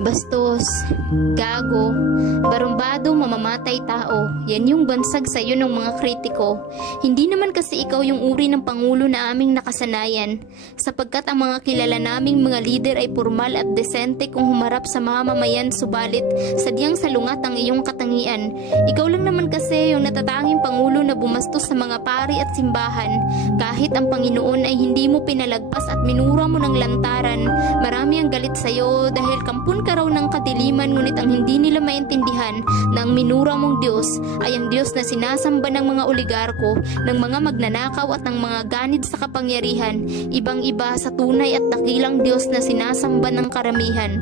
Bastos, gago, barumbado, mamamatay tao. Yan yung bansag sa'yo ng mga kritiko. Hindi naman kasi ikaw yung uri ng pangulo na aming nakasanayan, sapagkat ang mga kilala naming mga lider ay formal at desente kung humarap sa mamamayan, subalit sadyang salungat ang iyong katangian. Ikaw lang naman kasi yung natatanging pangulo na bumastos sa mga pari at simbahan. Kahit ang Panginoon ay hindi mo pinalagpas at minura mo ng lantaran, marami ang galit sa'yo dahil kampun ka raw ng kadiliman, ngunit ang hindi nila maintindihan na ang minura mong Diyos ay ang Diyos na sinasamba ng mga oligarko, ng mga magnanakaw at ng mga ganid sa kapangyarihan, ibang-iba sa tunay at dakilang Diyos na sinasamba ng karamihan.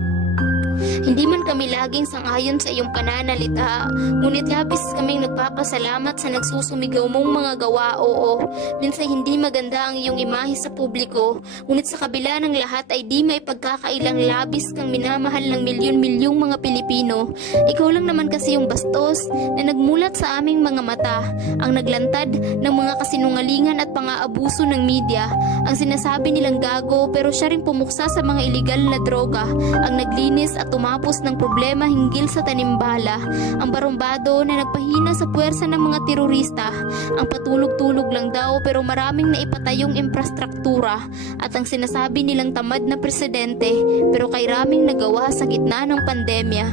Hindi man kami laging sangayon sa iyong pananalita, ngunit labis kaming nagpapasalamat sa nagsusumigaw mong mga gawa. Oo, minsan hindi maganda ang iyong imahe sa publiko, ngunit sa kabila ng lahat ay di may pagkakailang labis kang minamahal ng milyon-milyong mga Pilipino. Ikaw lang naman kasi yung bastos na nagmulat sa aming mga mata, ang naglantad ng mga kasinungalingan at pang-aabuso ng media, ang sinasabi nilang gago pero siya rin pumuksa sa mga iligal na droga, ang naglinis at tumapos ng problema hinggil sa tanimbala, ang barumbado na nagpahina sa puwersa ng mga terorista, ang patulog-tulog lang daw pero maraming naipatayong infrastruktura, at ang sinasabi nilang tamad na presidente pero kay raming nagawa sa gitna ng pandemya.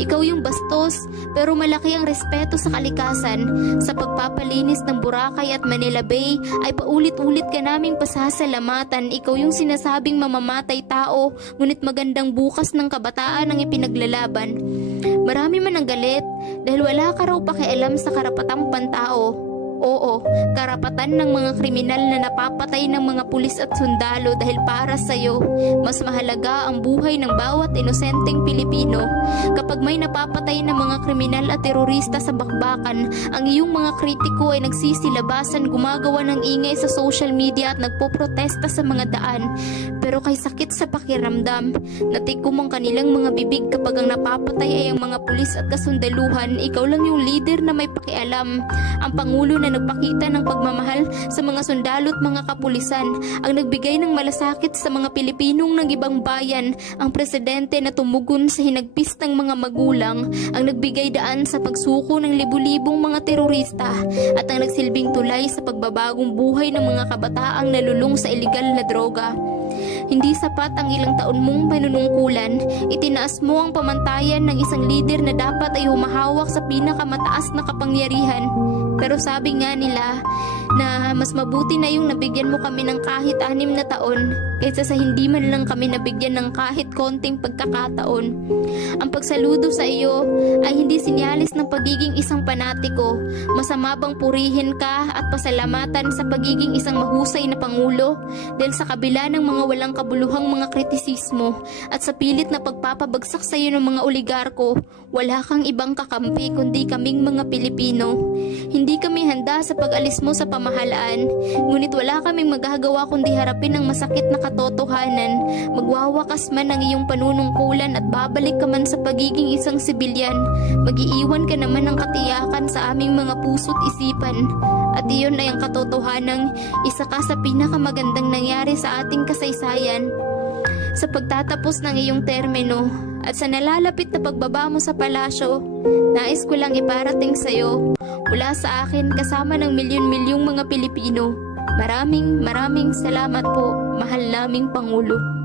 Ikaw yung bastos pero malaki ang respeto sa kalikasan. Sa pagpapalinis ng Boracay at Manila Bay ay paulit-ulit ka naming pasasalamatan. Ikaw yung sinasabing mamamatay tao, ngunit magandang bukas ng kabataan ang ipinaglalaban. Marami man ang galit dahil wala ka raw pakialam sa karapatang pantao. Oo, karapatan ng mga kriminal na napapatay ng mga pulis at sundalo dahil para sa'yo, mas mahalaga ang buhay ng bawat inosenteng Pilipino. Kapag may napapatay ng mga kriminal at terorista sa bakbakan, ang iyong mga kritiko ay nagsisilabasan, gumagawa ng ingay sa social media at nagpoprotesta sa mga daan. Pero kay sakit sa pakiramdam, natikom ang kanilang mga bibig kapag ang napapatay ay ang mga pulis at kasundaluhan. Ikaw lang yung leader na may pakialam, ang pangulo na nagpakita ng pagmamahal sa mga sundalo at mga kapulisan, ang nagbigay ng malasakit sa mga Pilipinong ng ibang bayan, ang presidente na tumugon sa hinagpis ng mga magulang, ang nagbigay daan sa pagsuko ng libu-libong mga terorista, at ang nagsilbing tulay sa pagbabagong buhay ng mga kabataang nalulung sa iligal na droga. Hindi sapat ang ilang taon mong panunungkulan, itinaas mo ang pamantayan ng isang lider na dapat ay humahawak sa pinakamataas na kapangyarihan. Pero sabi nga nila na mas mabuti na yung nabigyan mo kami ng kahit 6 na taon kaysa sa hindi man lang kami nabigyan ng kahit konting pagkakataon. Ang pagsaludo sa iyo ay hindi sinyalis ng pagiging isang panatiko. Masama bang purihin ka at pasalamatan sa pagiging isang mahusay na pangulo dahil sa kabila ng mga walang kabuluhang mga kritisismo at sa pilit na pagpapabagsak sa iyo ng mga oligarko, wala kang ibang kakampi kundi kaming mga Pilipino. Hindi kami handa sa pag-alis mo sa pamahalaan, ngunit wala kaming magagawa kundi harapin ang masakit na katotohanan. Magwawakas man ang iyong panunungkulan at babalik ka man sa pagiging isang sibilyan, mag-iiwan ka naman ng katiyakan sa aming mga puso't isipan. At iyon ay ang katotohanang isa ka sa pinakamagandang nangyari sa ating kasaysayan. Sa pagtatapos ng iyong termino at sa nalalapit na pagbaba mo sa palasyo, nais ko lang iparating sa iyo mula sa akin kasama ng milyon-milyong mga Pilipino. Maraming salamat po, mahal naming Pangulo.